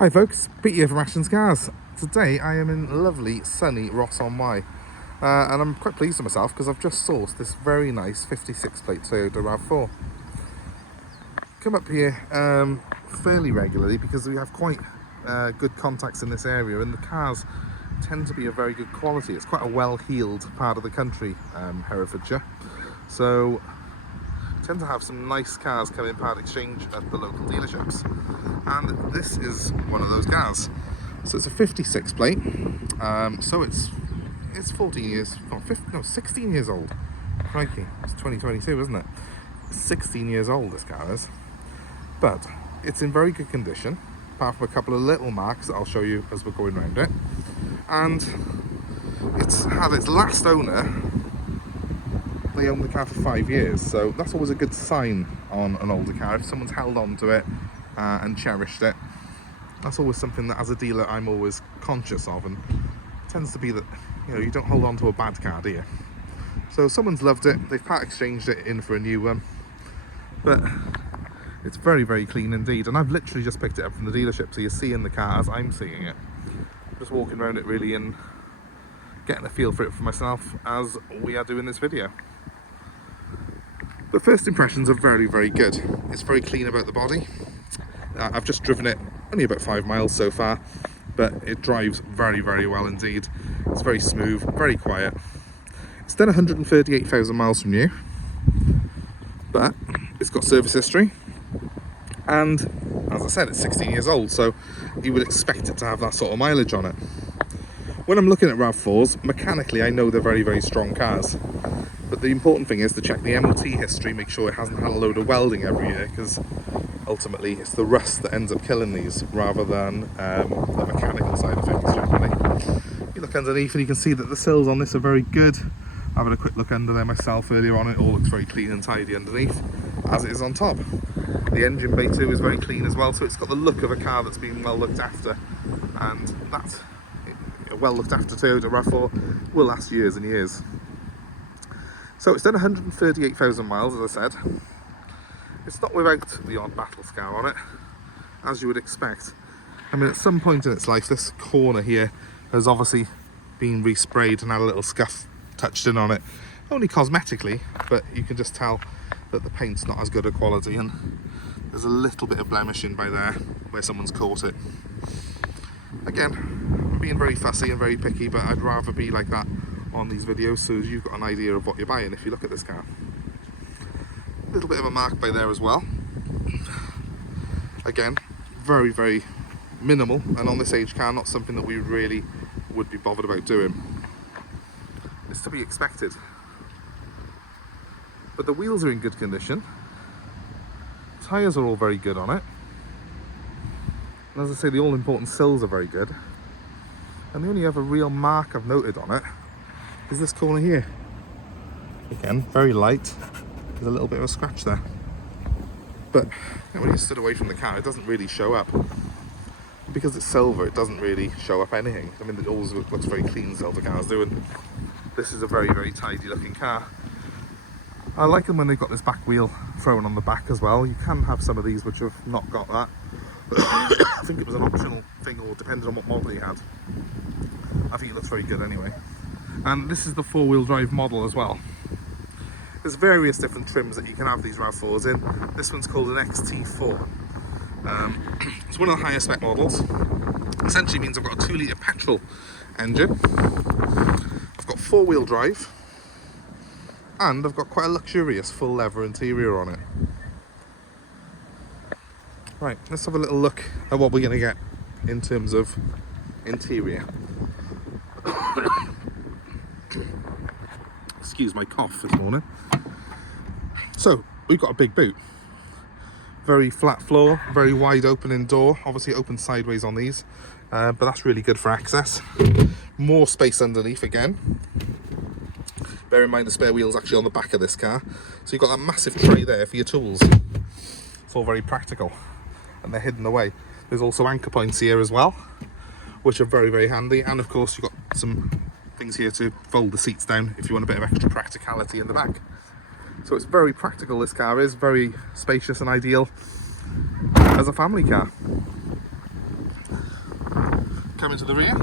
Hi folks, Pete here from Ashton's Cars. Today I am in lovely sunny Ross-on-Wye and I'm quite pleased with myself because I've just sourced this very nice 56 plate Toyota RAV4. Come up here fairly regularly because we have quite good contacts in this area, and the cars tend to be of very good quality. It's quite a well-heeled part of the country, Herefordshire, so tend to have some nice cars come in part exchange at the local dealerships, and this is one of those cars. So it's a 56 plate, so it's 14 years, not 15, no, 16 years old. Crikey, it's 2022, isn't it? 16 years old this car is, but it's in very good condition apart from a couple of little marks that I'll show you as we're going around it. And it's had its last owner, they owned the car for 5 years, so that's always a good sign on an older car. If someone's held on to it and cherished it, that's always something that as a dealer I'm always conscious of, and it tends to be that, you know, you don't hold on to a bad car, do you? So someone's loved it, they've part exchanged it in for a new one, but it's very, very clean indeed, and I've literally just picked it up from the dealership, so you're seeing the car as I'm seeing it. Just walking around it really and getting a feel for it for myself as we are doing this video. The first impressions are very, very good. It's very clean about the body. I've just driven it only about 5 miles so far, but it drives very, very well indeed. It's very smooth, very quiet. It's done 138,000 miles from new, but it's got service history, and as I said, it's 16 years old, so you would expect it to have that sort of mileage on it. When I'm looking at RAV4s, mechanically I know they're very, very strong cars, but the important thing is to check the MOT history, make sure it hasn't had a load of welding every year, because ultimately it's the rust that ends up killing these rather than the mechanical side of things generally. You look underneath and you can see that the sills on this are very good. I've had a quick look under there myself earlier on, it all looks very clean and tidy underneath, as it is on top. The engine bay too is very clean as well, so it's got the look of a car that's been well looked after, and that well looked after Toyota RAV4 will last years and years. So it's done 138,000 miles, as I said. It's not without the odd battle scar on it, as you would expect. I mean, at some point in its life, this corner here has obviously been resprayed and had a little scuff touched in on it, only cosmetically, but you can just tell that the paint's not as good a quality, and there's a little bit of blemishing by there where someone's caught it. Again, I'm being very fussy and very picky, but I'd rather be like that on these videos so you've got an idea of what you're buying if you look at this car. A little bit of a mark by there as well. Again, very, very minimal, and on this age car, not something that we really would be bothered about doing. It's to be expected. But the wheels are in good condition. Tyres are all very good on it. And as I say, the all-important sills are very good. And the only other real mark I've noted on it is this corner here. Again, very light. There's a little bit of a scratch there. But you know, when you're stood away from the car, it doesn't really show up. Because it's silver, it doesn't really show up anything. I mean, it always looks very clean, silver cars do, and this is a very, very tidy looking car. I like them when they've got this back wheel thrown on the back as well. You can have some of these which have not got that. I think it was an optional thing, or depending on what model you had. I think it looks very good anyway. And this is the 4-wheel drive model as well. There's various different trims that you can have these RAV4s in. This one's called an XT4. It's one of the higher spec models. Essentially means I've got a 2-litre petrol engine. I've got 4-wheel drive. And I've got quite a luxurious full leather interior on it. Right, let's have a little look at what we're going to get in terms of interior. Excuse my cough this morning. So, we've got a big boot. Very flat floor, very wide opening door. Obviously it opens sideways on these, but that's really good for access. More space underneath again. Bear in mind the spare wheel's actually on the back of this car. So you've got that massive tray there for your tools. It's all very practical, and they're hidden away. There's also anchor points here as well, which are very, very handy. And of course you've got some things here to fold the seats down if you want a bit of extra practicality in the back. So it's very practical, this car is very spacious and ideal as a family car. Coming to the rear,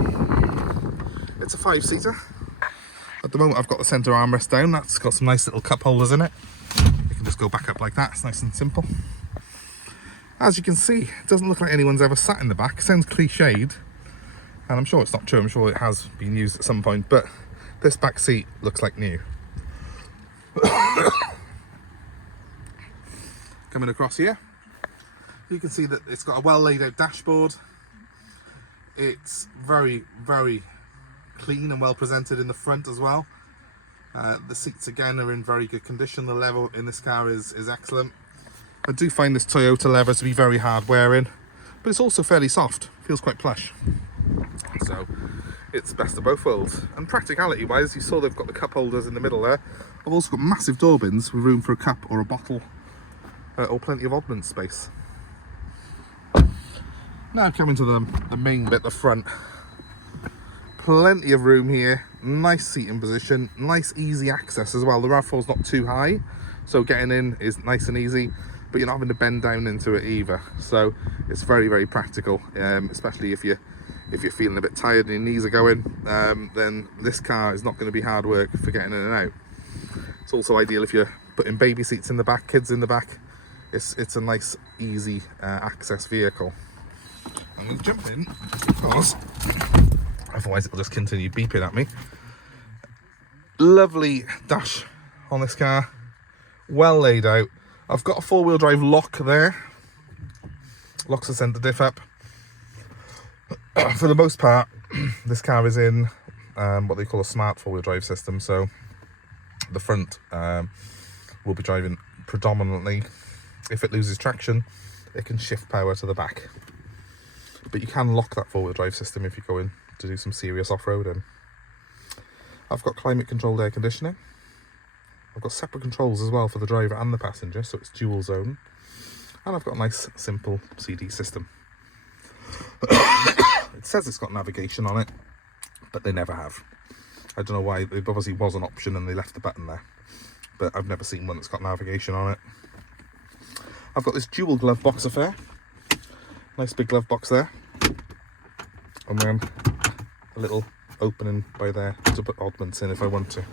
it's a 5-seater. At the moment I've got the centre armrest down, that's got some nice little cup holders in it. You can just go back up like that, it's nice and simple. As you can see, it doesn't look like anyone's ever sat in the back. It sounds cliched, and I'm sure it's not true, I'm sure it has been used at some point, but this back seat looks like new. Coming across here, you can see that it's got a well laid out dashboard. It's very, very clean and well presented in the front as well. The seats again are in very good condition. The leather in this car is excellent. I do find this Toyota leather to be very hard wearing, but it's also fairly soft, feels quite plush. So it's best of both worlds. And practicality wise, you saw they've got the cup holders in the middle there. I've also got massive door bins with room for a cup or a bottle, or plenty of oddment space. Now coming to the main bit, the front. Plenty of room here, nice seating position, nice easy access as well. The RAV4 is not too high, so getting in is nice and easy, but you're not having to bend down into it either. So it's very, very practical, especially if you're feeling a bit tired and your knees are going, then this car is not going to be hard work for getting in and out. It's also ideal if you're putting baby seats in the back, kids in the back. It's a nice, easy access vehicle. I'm going to jump in because otherwise it'll just continue beeping at me. Lovely dash on this car, well laid out. I've got a 4-wheel drive lock there, locks the centre diff up. For the most part, this car is in what they call a smart 4-wheel drive system, so the front will be driving predominantly. If it loses traction, it can shift power to the back. But you can lock that 4-wheel drive system if you're going to do some serious off-roading. I've got climate controlled air conditioning. I've got separate controls as well for the driver and the passenger, so it's dual zone. And I've got a nice simple CD system. It says it's got navigation on it, but they never have. I don't know why. It obviously was an option and they left the button there, but I've never seen one that's got navigation on it. I've got this dual glove box affair. Nice big glove box there, and then a little opening by there to put oddments in if I want to.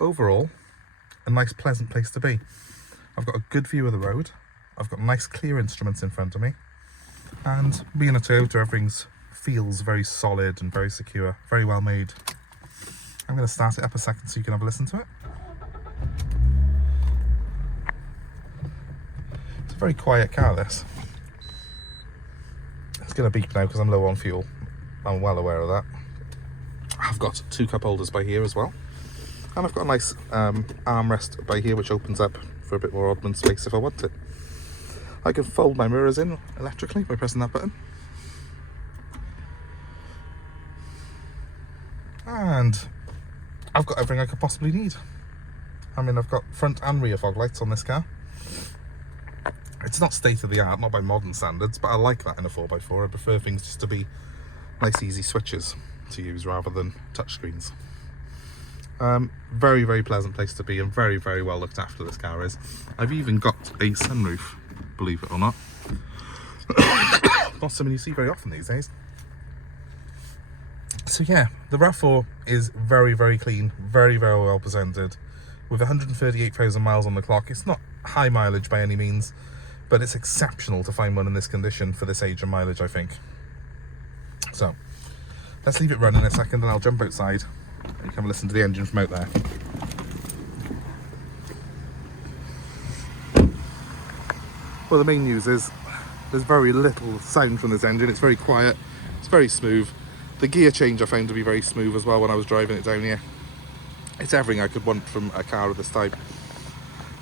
Overall, a nice pleasant place to be. I've got a good view of the road, I've got nice clear instruments in front of me, and being a Toyota, everything feels very solid and very secure, very well made. I'm going to start it up a second so you can have a listen to it. It's a very quiet car, this. It's going to beep now because I'm low on fuel. I'm well aware of that. I've got 2 cup holders by here as well. And I've got a nice armrest by here which opens up for a bit more oddman space if I want it. I can fold my mirrors in electrically by pressing that button. And I've got everything I could possibly need. I mean, I've got front and rear fog lights on this car. It's not state of the art, not by modern standards, but I like that in a 4x4. I prefer things just to be nice easy switches to use rather than touchscreens. Very, very pleasant place to be, and very, very well looked after this car is. I've even got a sunroof, believe it or not. Not something you see very often these days. So yeah, the RAV4 is very, very clean, very, very well presented. With 138,000 miles on the clock, it's not high mileage by any means, but it's exceptional to find one in this condition for this age and mileage, I think. So, let's leave it running a second and I'll jump outside. You can have a listen to the engine from out there. Well, the main news is there's very little sound from this engine. It's very quiet, it's very smooth. The gear change I found to be very smooth as well when I was driving it down here. It's everything I could want from a car of this type.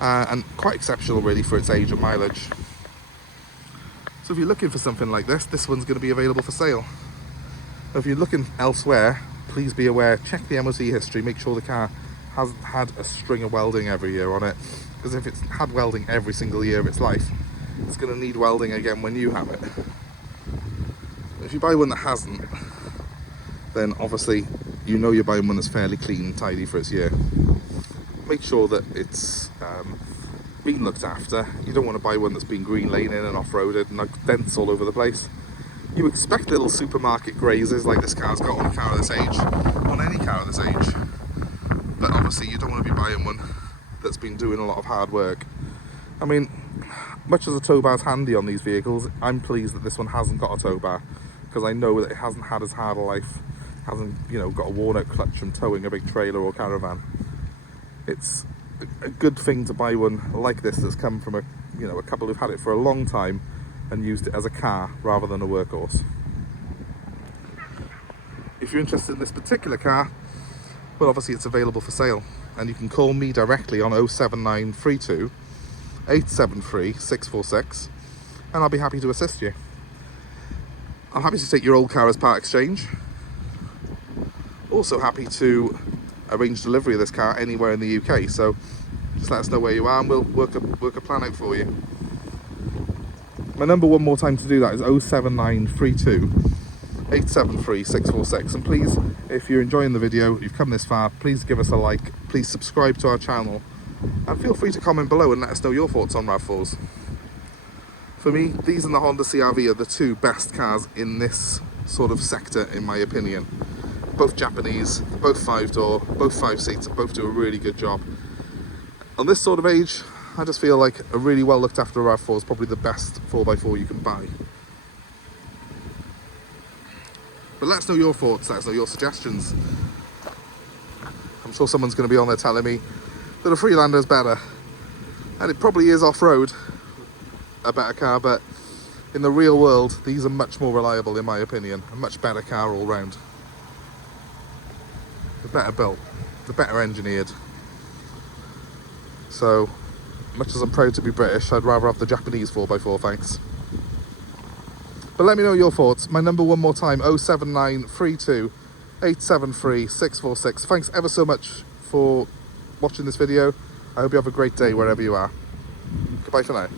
And quite exceptional really for its age and mileage. So if you're looking for something like this one's going to be available for sale. If you're looking elsewhere, please be aware, check the MOT history, make sure the car hasn't had a string of welding every year on it, because if it's had welding every single year of its life, it's going to need welding again when you have it. If you buy one that hasn't, then obviously you know you're buying one that's fairly clean and tidy for its year. Make sure that it's been looked after. You don't want to buy one that's been green laning and off-roaded and like dents all over the place. You expect little supermarket grazes like this car's got on a car of this age, on any car of this age. But obviously you don't want to be buying one that's been doing a lot of hard work. I mean, much as a tow bar's handy on these vehicles, I'm pleased that this one hasn't got a tow bar, because I know that it hasn't had as hard a life, hasn't, you know, got a worn out clutch from towing a big trailer or caravan. It's a good thing to buy one like this that's come from a couple who've had it for a long time and used it as a car rather than a workhorse. If you're interested in this particular car, well, obviously it's available for sale, and you can call me directly on 07932 873 646, and I'll be happy to assist you. I'm happy to take your old car as part exchange. Also happy to arrange delivery of this car anywhere in the UK, so just let us know where you are and we'll work a plan out for you. My number one more time to do that is 07932 873 646, and please, if you're enjoying the video, you've come this far, please give us a like, please subscribe to our channel, and feel free to comment below and let us know your thoughts on RAV4s. For me, these and the Honda CR-V are the two best cars in this sort of sector, in my opinion. Both Japanese, both 5-door, both 5-seats, and both do a really good job. On this sort of age, I just feel like a really well looked after RAV4 is probably the best 4x4 you can buy. But let us know your thoughts, let us know your suggestions. I'm sure someone's going to be on there telling me that a Freelander is better. And it probably is off-road a better car, but in the real world, these are much more reliable in my opinion. A much better car all round. They're better built, they're better engineered. So, much as I'm proud to be British, I'd rather have the Japanese 4x4, thanks. But let me know your thoughts. My number one more time, 07932 873 646. Thanks ever so much for watching this video. I hope you have a great day wherever you are. Goodbye for now.